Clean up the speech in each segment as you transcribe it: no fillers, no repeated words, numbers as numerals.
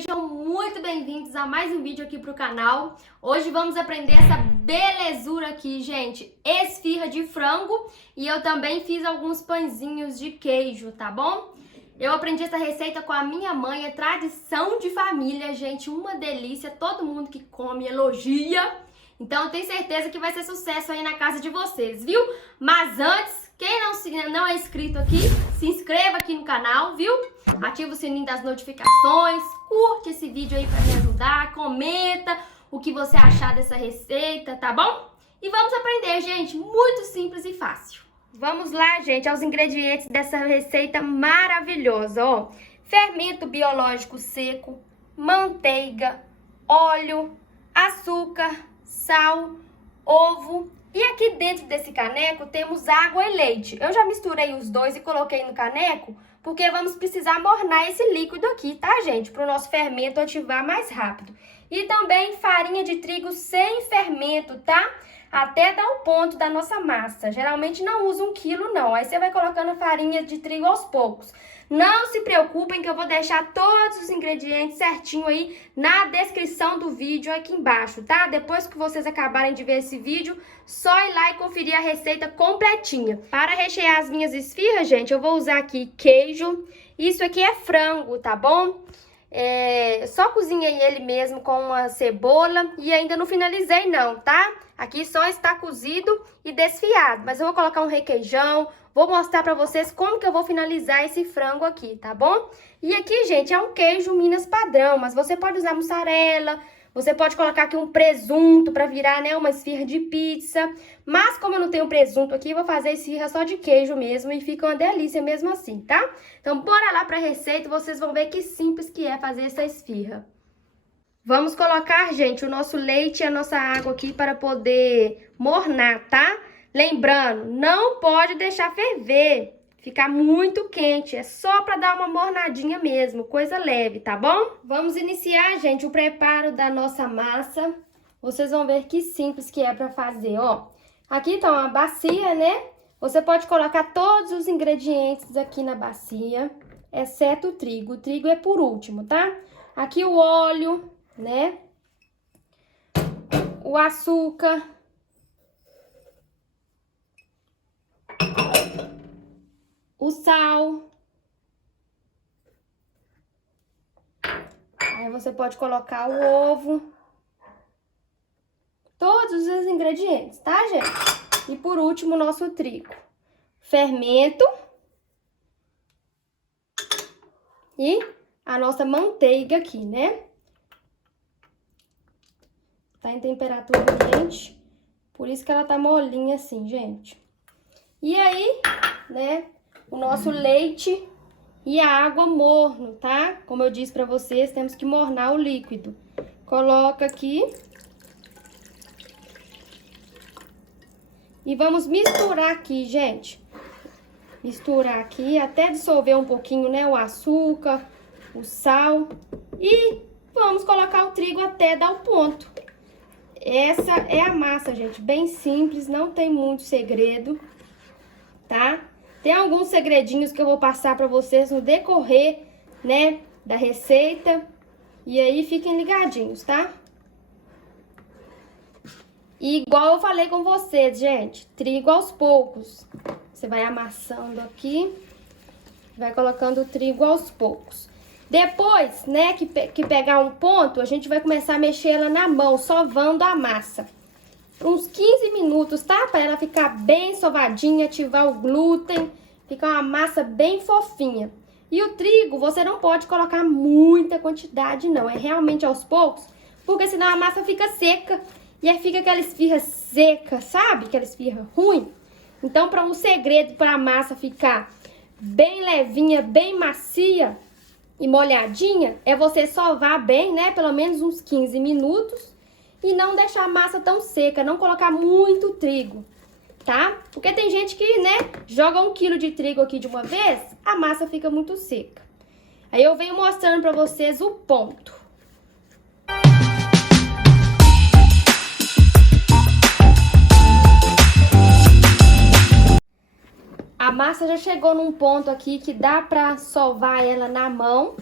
Sejam muito bem-vindos a mais um vídeo aqui pro canal. Hoje vamos aprender essa belezura aqui, gente, esfirra de frango, e eu também fiz alguns pãezinhos de queijo, tá bom? Eu aprendi essa receita com a minha mãe, é tradição de família, gente, uma delícia, todo mundo que come elogia. Então eu tenho certeza que vai ser sucesso aí na casa de vocês, viu? Mas antes, quem não é inscrito aqui, se inscreva aqui no canal, viu? Ativa o sininho das notificações, curte esse vídeo aí pra me ajudar, comenta o que você achar dessa receita, tá bom? E vamos aprender, gente, muito simples e fácil. Vamos lá, gente, aos ingredientes dessa receita maravilhosa, ó. Fermento biológico seco, manteiga, óleo, açúcar, sal, ovo. E aqui dentro desse caneco temos água e leite. Eu já misturei os dois e coloquei no caneco, porque vamos precisar mornar esse líquido aqui, tá, gente? Para o nosso fermento ativar mais rápido. E também farinha de trigo sem fermento, tá? Até dar o ponto da nossa massa. Geralmente não usa 1 quilo, não. Aí você vai colocando a farinha de trigo aos poucos. Não se preocupem que eu vou deixar todos os ingredientes certinho aí na descrição do vídeo aqui embaixo, tá? Depois que vocês acabarem de ver esse vídeo, só ir lá e conferir a receita completinha. Para rechear as minhas esfirras, gente, eu vou usar aqui queijo. Isso aqui é frango, tá bom? Só cozinhei ele mesmo com uma cebola e ainda não finalizei não, tá? Aqui só está cozido e desfiado, mas eu vou colocar um requeijão, vou mostrar pra vocês como que eu vou finalizar esse frango aqui, tá bom? E aqui, gente, é um queijo Minas padrão, mas você pode usar mussarela, você pode colocar aqui um presunto pra virar, né, uma esfirra de pizza. Mas como eu não tenho presunto aqui, eu vou fazer esfirra só de queijo mesmo e fica uma delícia mesmo assim, tá? Então, bora lá pra receita e vocês vão ver que simples que é fazer essa esfirra. Vamos colocar, gente, o nosso leite e a nossa água aqui para poder mornar, tá? Lembrando, não pode deixar ferver, ficar muito quente, é só para dar uma mornadinha mesmo, coisa leve, tá bom? Vamos iniciar, gente, o preparo da nossa massa. Vocês vão ver que simples que é para fazer, ó. Aqui tá uma bacia, né? Você pode colocar todos os ingredientes aqui na bacia, exceto o trigo. O trigo é por último, tá? Aqui o óleo, né? O açúcar. O sal. Aí você pode colocar o ovo. Todos os ingredientes, tá, gente? E por último, o nosso trigo. Fermento. E a nossa manteiga aqui, né? Tá em temperatura ambiente. Por isso que ela tá molinha assim, gente. E aí, né? O nosso leite e a água morno, tá? Como eu disse pra vocês, temos que mornar o líquido. Coloca aqui. E vamos misturar aqui, gente. Misturar aqui até dissolver um pouquinho, né? O açúcar, o sal. E vamos colocar o trigo até dar o ponto. Essa é a massa, gente. Bem simples, não tem muito segredo, tá? Tem alguns segredinhos que eu vou passar pra vocês no decorrer, né, da receita. E aí, fiquem ligadinhos, tá? E igual eu falei com vocês, gente, trigo aos poucos. Você vai amassando aqui, vai colocando o trigo aos poucos. Depois, né, que pegar um ponto, a gente vai começar a mexer ela na mão, sovando a massa. Uns 15 minutos, tá? Pra ela ficar bem sovadinha, ativar o glúten, ficar uma massa bem fofinha. E o trigo, você não pode colocar muita quantidade, não. É realmente aos poucos, porque senão a massa fica seca. E aí fica aquela esfirra seca, sabe? Aquela esfirra ruim. Então, para um segredo para a massa ficar bem levinha, bem macia e molhadinha, é você sovar bem, né? Pelo menos uns 15 minutos. E não deixar a massa tão seca, não colocar muito trigo, tá? Porque tem gente que, né, joga 1 quilo de trigo aqui de uma vez, a massa fica muito seca. Aí eu venho mostrando pra vocês o ponto. A massa já chegou num ponto aqui que dá pra sovar ela na mão.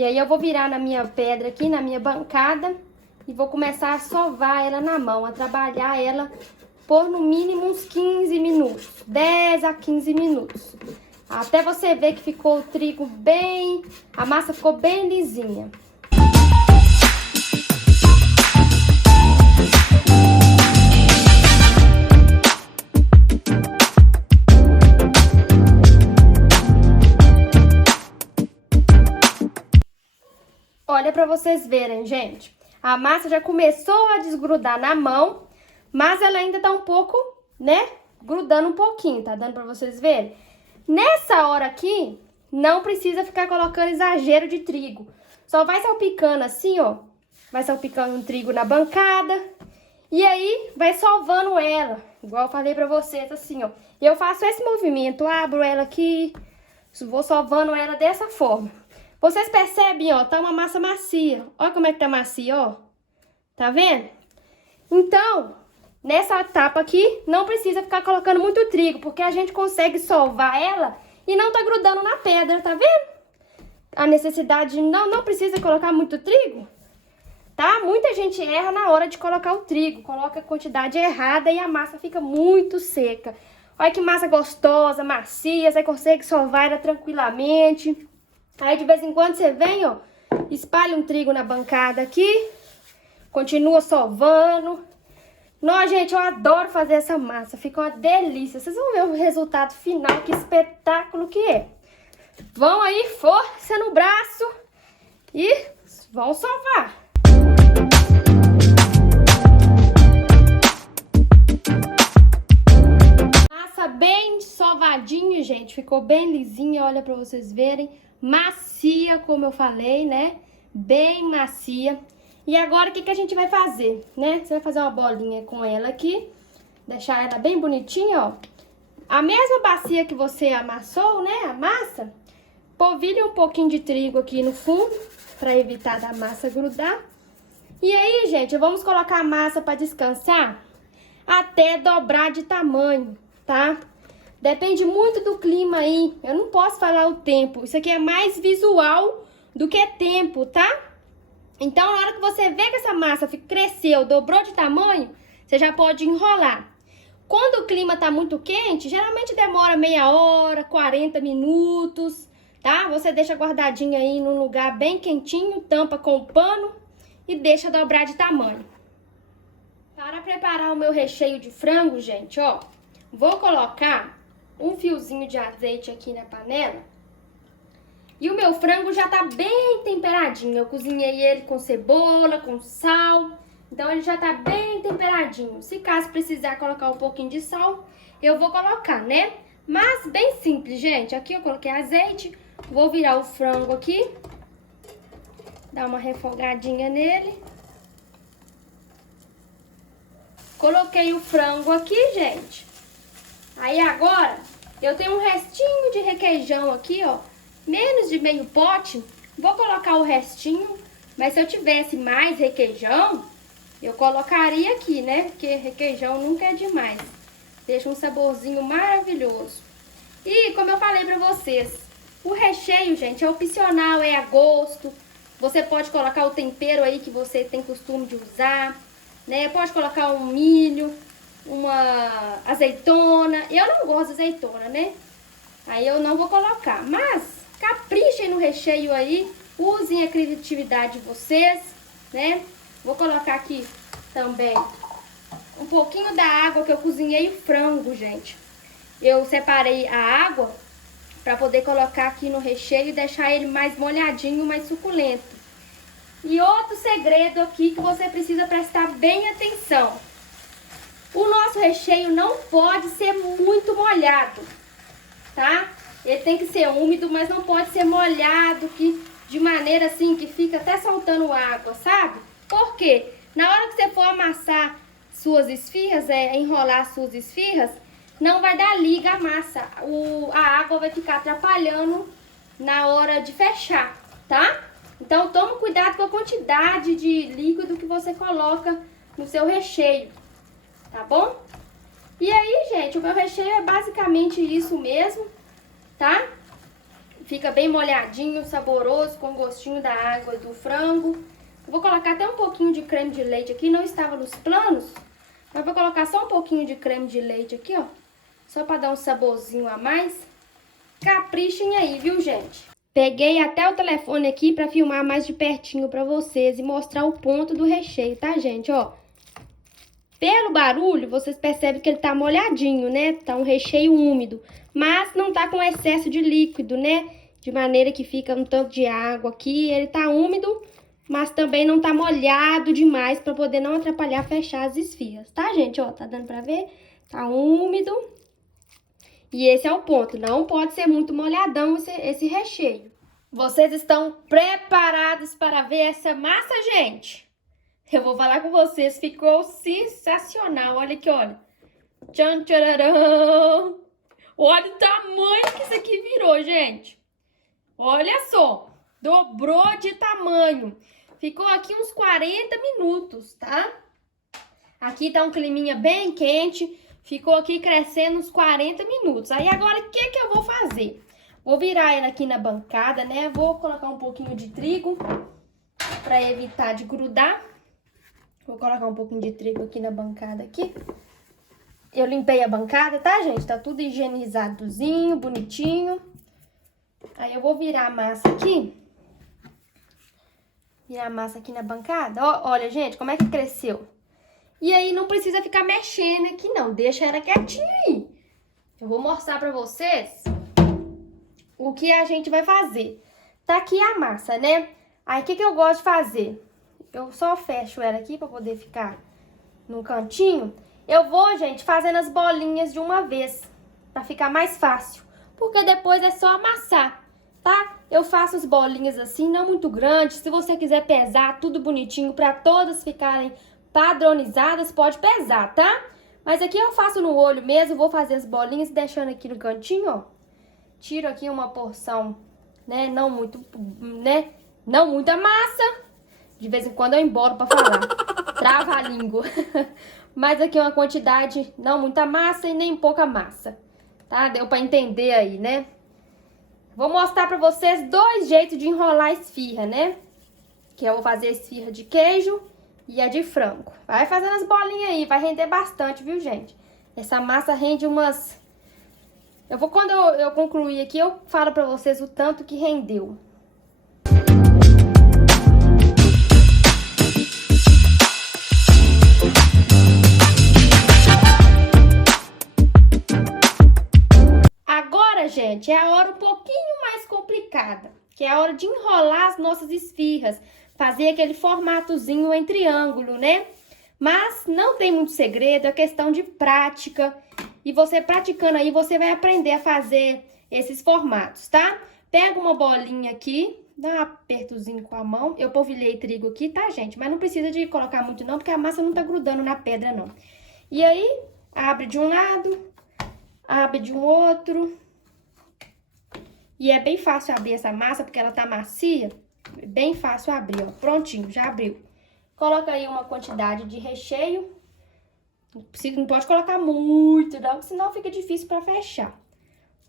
E aí eu vou virar na minha pedra aqui, na minha bancada, e vou começar a sovar ela na mão, a trabalhar ela por no mínimo uns 15 minutos, 10 a 15 minutos. Até você ver que ficou o trigo bem, a massa ficou bem lisinha. Olha pra vocês verem, gente. A massa já começou a desgrudar na mão, mas ela ainda tá um pouco, né, grudando um pouquinho, tá dando pra vocês verem? Nessa hora aqui, não precisa ficar colocando exagero de trigo. Só vai salpicando assim, ó. Vai salpicando um trigo na bancada. E aí, vai sovando ela. Igual eu falei pra vocês, assim, ó. Eu faço esse movimento, abro ela aqui, vou sovando ela dessa forma. Vocês percebem, ó, tá uma massa macia. Olha como é que tá macia, ó. Tá vendo? Então, nessa etapa aqui, não precisa ficar colocando muito trigo, porque a gente consegue sovar ela e não tá grudando na pedra, tá vendo? A necessidade de não precisa colocar muito trigo, tá? Muita gente erra na hora de colocar o trigo, coloca a quantidade errada e a massa fica muito seca. Olha que massa gostosa, macia, você consegue sovar ela tranquilamente. Aí de vez em quando você vem, ó, espalha um trigo na bancada aqui, continua sovando. Nossa, gente, eu adoro fazer essa massa, fica uma delícia. Vocês vão ver o resultado final, que espetáculo que é. Vão aí, força no braço e vão sovar. Massa bem sovadinha, gente, ficou bem lisinha, olha pra vocês verem. Macia, como eu falei, né? Bem macia. E agora, o que a gente vai fazer, né? Você vai fazer uma bolinha com ela aqui, deixar ela bem bonitinha, ó. A mesma bacia que você amassou, né? A massa, polvilha um pouquinho de trigo aqui no fundo, pra evitar da massa grudar. E aí, gente, vamos colocar a massa pra descansar até dobrar de tamanho, tá? Depende muito do clima aí, eu não posso falar o tempo. Isso aqui é mais visual do que tempo, tá? Então, na hora que você vê que essa massa cresceu, dobrou de tamanho, você já pode enrolar. Quando o clima tá muito quente, geralmente demora meia hora, 40 minutos, tá? Você deixa guardadinho aí num lugar bem quentinho, tampa com pano e deixa dobrar de tamanho. Para preparar o meu recheio de frango, gente, ó, vou colocar um fiozinho de azeite aqui na panela. E o meu frango já tá bem temperadinho. Eu cozinhei ele com cebola, com sal. Então ele já tá bem temperadinho. Se caso precisar colocar um pouquinho de sal, eu vou colocar, né? Mas bem simples, gente. Aqui eu coloquei azeite. Vou virar o frango aqui. Dar uma refogadinha nele. Coloquei o frango aqui, gente. Aí agora, eu tenho um restinho de requeijão aqui, ó. Menos de meio pote. Vou colocar o restinho. Mas se eu tivesse mais requeijão, eu colocaria aqui, né? Porque requeijão nunca é demais. Deixa um saborzinho maravilhoso. E como eu falei pra vocês, o recheio, gente, é opcional, é a gosto. Você pode colocar o tempero aí que você tem costume de usar, né? Pode colocar um milho, uma azeitona. Eu não gosto de azeitona, né? Aí eu não vou colocar. Mas caprichem no recheio aí. Usem a criatividade de vocês, né? Vou colocar aqui também um pouquinho da água que eu cozinhei o frango, gente. Eu separei a água para poder colocar aqui no recheio e deixar ele mais molhadinho, mais suculento. E outro segredo aqui que você precisa prestar bem atenção. O nosso recheio não pode ser muito molhado, tá? Ele tem que ser úmido, mas não pode ser molhado, que de maneira assim que fica até soltando água, sabe? Por quê? Na hora que você for amassar suas esfirras, enrolar suas esfirras, não vai dar liga a massa. A água vai ficar atrapalhando na hora de fechar, tá? Então tome cuidado com a quantidade de líquido que você coloca no seu recheio, tá bom? E aí, gente, o meu recheio é basicamente isso mesmo, tá? Fica bem molhadinho, saboroso, com gostinho da água do frango. Eu vou colocar até um pouquinho de creme de leite aqui, não estava nos planos, mas vou colocar só um pouquinho de creme de leite aqui, ó. Só para dar um saborzinho a mais. Caprichem aí, viu, gente? Peguei até o telefone aqui para filmar mais de pertinho para vocês e mostrar o ponto do recheio, tá, gente? Ó, pelo barulho, vocês percebem que ele tá molhadinho, né? Tá um recheio úmido, mas não tá com excesso de líquido, né? De maneira que fica um tanto de água aqui. Ele tá úmido, mas também não tá molhado demais para poder não atrapalhar fechar as esfirras, tá, gente? Ó, tá dando para ver? Tá úmido. E esse é o ponto, não pode ser muito molhadão esse recheio. Vocês estão preparados para ver essa massa, gente? Eu vou falar com vocês, ficou sensacional. Olha aqui, olha. Tchan, tchararã. Olha o tamanho que isso aqui virou, gente. Olha só, dobrou de tamanho. Ficou aqui uns 40 minutos, tá? Aqui tá um climinha bem quente. Ficou aqui crescendo uns 40 minutos. Aí agora, o que eu vou fazer? Vou virar ela aqui na bancada, né? Vou colocar um pouquinho de trigo para evitar de grudar. Vou colocar um pouquinho de trigo aqui na bancada aqui. Eu limpei a bancada, tá, gente? Tá tudo higienizadozinho, bonitinho. Aí eu vou virar a massa aqui. Virar a massa aqui na bancada. Ó, olha, gente, como é que cresceu. E aí não precisa ficar mexendo aqui, não. Deixa ela quietinha aí. Eu vou mostrar pra vocês o que a gente vai fazer. Tá aqui a massa, né? Aí, o que eu gosto de fazer? Eu só fecho ela aqui pra poder ficar no cantinho. Eu vou, gente, fazendo as bolinhas de uma vez, pra ficar mais fácil. Porque depois é só amassar, tá? Eu faço as bolinhas assim, não muito grandes. Se você quiser pesar tudo bonitinho pra todas ficarem padronizadas, pode pesar, tá? Mas aqui eu faço no olho mesmo, vou fazer as bolinhas deixando aqui no cantinho, ó. Tiro aqui uma porção, né, não muita massa. De vez em quando eu embolo pra falar, trava a língua. Mas aqui uma quantidade, não muita massa e nem pouca massa, tá? Deu pra entender aí, né? Vou mostrar pra vocês dois jeitos de enrolar esfirra, né? Que eu vou fazer a esfirra de queijo e a de frango. Vai fazendo as bolinhas aí, vai render bastante, viu, gente? Essa massa rende umas... Quando eu concluir aqui, eu falo pra vocês o tanto que rendeu. Agora, gente, é a hora um pouquinho mais complicada, que é a hora de enrolar as nossas esfirras. Fazer aquele formatozinho em triângulo, né? Mas não tem muito segredo, é questão de prática. E você praticando aí, você vai aprender a fazer esses formatos, tá? Pega uma bolinha aqui, dá um apertozinho com a mão. Eu polvilhei trigo aqui, tá, gente? Mas não precisa de colocar muito não, porque a massa não tá grudando na pedra, não. E aí, abre de um lado, abre de um outro. E é bem fácil abrir essa massa, porque ela tá macia. Bem fácil abrir, ó. Prontinho, já abriu. Coloca aí uma quantidade de recheio. Não pode colocar muito, não, senão fica difícil pra fechar.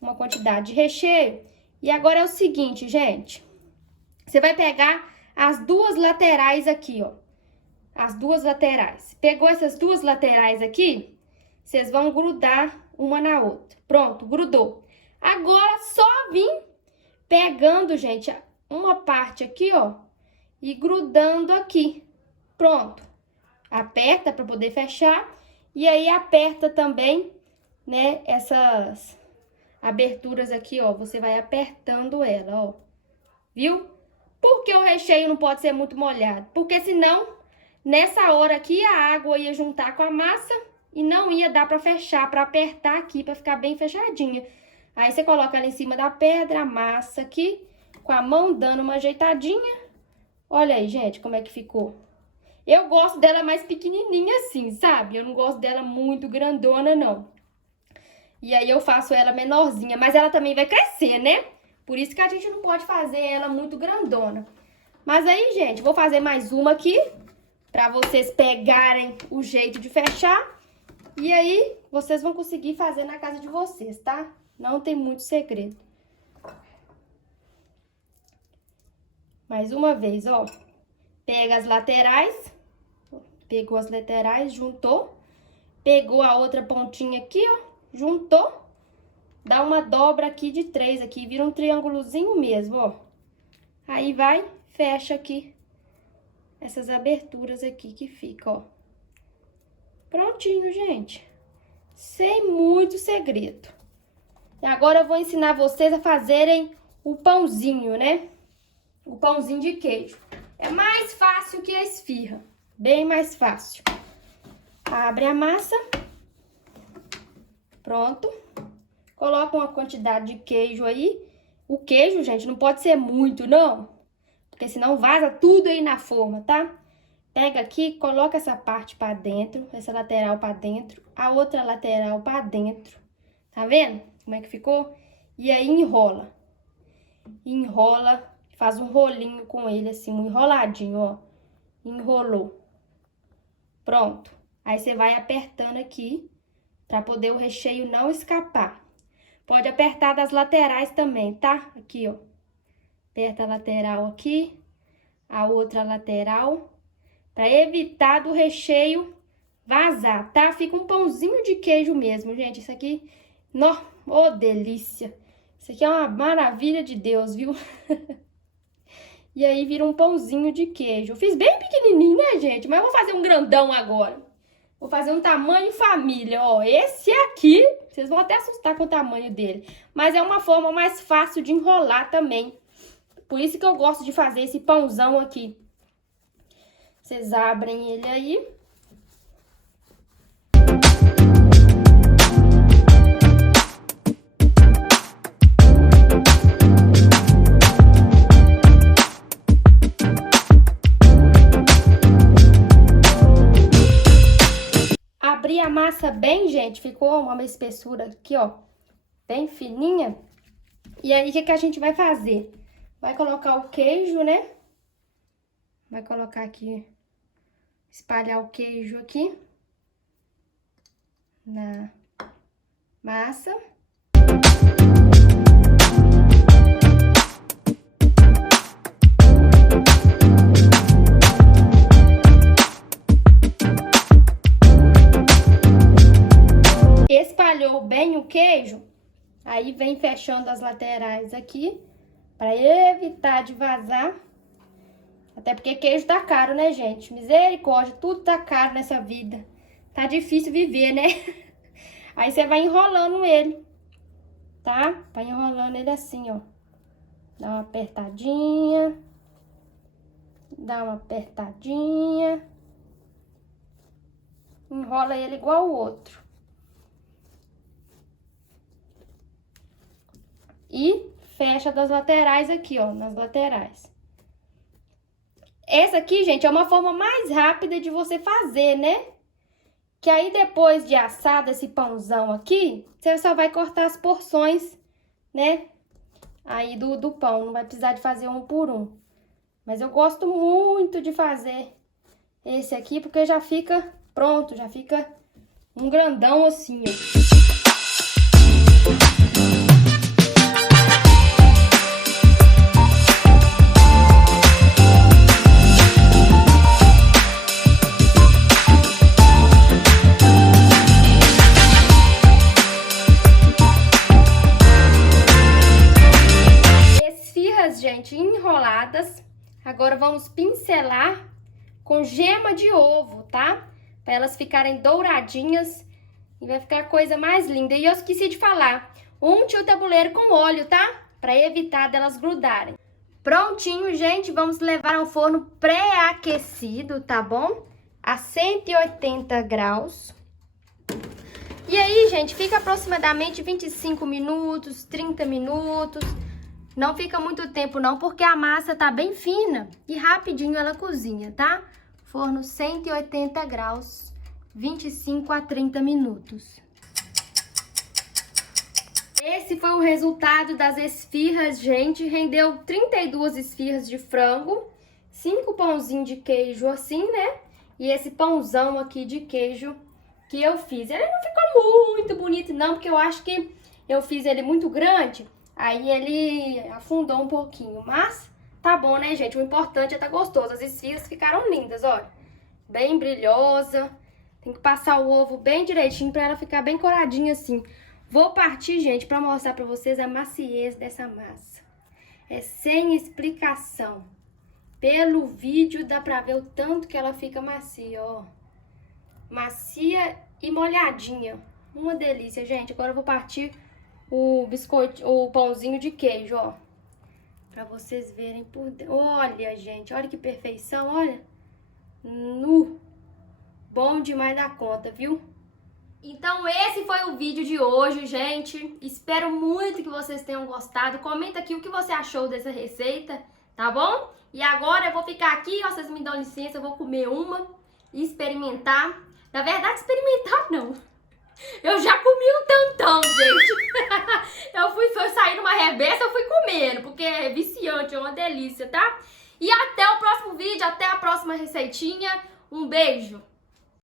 Uma quantidade de recheio. E agora é o seguinte, gente. Você vai pegar as duas laterais aqui, ó. As duas laterais. Pegou essas duas laterais aqui, vocês vão grudar uma na outra. Pronto, grudou. Agora, só vim pegando, gente, uma parte aqui, ó, e grudando aqui. Pronto. Aperta para poder fechar. E aí, aperta também, né, essas aberturas aqui, ó. Você vai apertando ela, ó. Viu? Por que o recheio não pode ser muito molhado? Porque senão, nessa hora aqui, a água ia juntar com a massa e não ia dar para fechar, para apertar aqui, para ficar bem fechadinha. Aí, você coloca ela em cima da pedra, amassa aqui, com a mão dando uma ajeitadinha. Olha aí, gente, como é que ficou. Eu gosto dela mais pequenininha assim, sabe? Eu não gosto dela muito grandona, não. E aí, eu faço ela menorzinha, mas ela também vai crescer, né? Por isso que a gente não pode fazer ela muito grandona. Mas aí, gente, vou fazer mais uma aqui, pra vocês pegarem o jeito de fechar. E aí, vocês vão conseguir fazer na casa de vocês, tá? Não tem muito segredo. Mais uma vez, ó. Pega as laterais. Pegou as laterais, juntou. Pegou a outra pontinha aqui, ó. Juntou. Dá uma dobra aqui de 3 aqui. Vira um triângulozinho mesmo, ó. Aí vai, fecha aqui. Essas aberturas aqui que fica, ó. Prontinho, gente. Sem muito segredo. E agora eu vou ensinar vocês a fazerem o pãozinho, né? O pãozinho de queijo. É mais fácil que a esfirra. Bem mais fácil. Abre a massa. Pronto. Coloca uma quantidade de queijo aí. O queijo, gente, não pode ser muito, não. Porque senão vaza tudo aí na forma, tá? Pega aqui, coloca essa parte pra dentro. Essa lateral pra dentro. A outra lateral pra dentro. Tá vendo como é que ficou? E aí enrola. Enrola. Faz um rolinho com ele, assim, um enroladinho, ó. Enrolou. Pronto. Aí você vai apertando aqui, pra poder o recheio não escapar. Pode apertar das laterais também, tá? Aqui, ó. Aperta a lateral aqui, a outra lateral, pra evitar do recheio vazar, tá? Fica um pãozinho de queijo mesmo, gente. Isso aqui, ô, delícia. Isso aqui é uma maravilha de Deus, viu? E aí vira um pãozinho de queijo. Eu fiz bem pequenininho, né, gente? Mas eu vou fazer um grandão agora. Vou fazer um tamanho família, ó. Esse aqui, vocês vão até assustar com o tamanho dele. Mas é uma forma mais fácil de enrolar também. Por isso que eu gosto de fazer esse pãozão aqui. Vocês abrem ele aí. Abri a massa bem, gente, ficou uma espessura aqui, ó, bem fininha. E aí, o que que a gente vai fazer? Vai colocar o queijo, né? Vai colocar aqui, espalhar o queijo aqui na massa. Espalhou bem o queijo, aí vem fechando as laterais aqui, para evitar de vazar. Até porque queijo tá caro, né, gente? Misericórdia, tudo tá caro nessa vida. Tá difícil viver, né? Aí você vai enrolando ele, tá? Vai enrolando ele assim, ó. Dá uma apertadinha. Dá uma apertadinha. Enrola ele igual o outro. E fecha das laterais aqui, ó, nas laterais. Essa aqui, gente, é uma forma mais rápida de você fazer, né? Que aí, depois de assado esse pãozão aqui, você só vai cortar as porções, né? Aí do pão, não vai precisar de fazer um por um. Mas eu gosto muito de fazer esse aqui, porque já fica pronto, já fica um grandão assim, ó. Gente, enroladas. Agora vamos pincelar com gema de ovo, tá? Para elas ficarem douradinhas e vai ficar a coisa mais linda. E eu esqueci de falar, unte o tabuleiro com óleo, tá? Para evitar delas grudarem. Prontinho, gente, vamos levar ao forno pré-aquecido, tá bom? A 180 graus. E aí, gente, fica aproximadamente 25 minutos, 30 minutos. Não fica muito tempo não, porque a massa tá bem fina e rapidinho ela cozinha, tá? Forno 180 graus, 25 a 30 minutos. Esse foi o resultado das esfirras, gente. Rendeu 32 esfirras de frango, 5 pãozinhos de queijo assim, né? E esse pãozão aqui de queijo que eu fiz. Ele não ficou muito bonito não, porque eu acho que eu fiz ele muito grande. Aí ele afundou um pouquinho, mas tá bom, né, gente? O importante é tá gostoso. As esfirras ficaram lindas, olha. Bem brilhosa. Tem que passar o ovo bem direitinho pra ela ficar bem coradinha assim. Vou partir, gente, pra mostrar pra vocês a maciez dessa massa. É sem explicação. Pelo vídeo dá pra ver o tanto que ela fica macia, ó. Macia e molhadinha. Uma delícia, gente. Agora eu vou partir o biscoito, o pãozinho de queijo, ó. Pra vocês verem por dentro. Olha, gente, olha que perfeição, olha. Nu. Bom demais da conta, viu? Então esse foi o vídeo de hoje, gente. Espero muito que vocês tenham gostado. Comenta aqui o que você achou dessa receita, tá bom? E agora eu vou ficar aqui, ó, vocês me dão licença, eu vou comer uma e experimentar. Na verdade, experimentar não. Eu já comi um tantão, gente. Foi sair numa rebeça, eu fui comendo, porque é viciante, é uma delícia, tá? E até o próximo vídeo, até a próxima receitinha. Um beijo!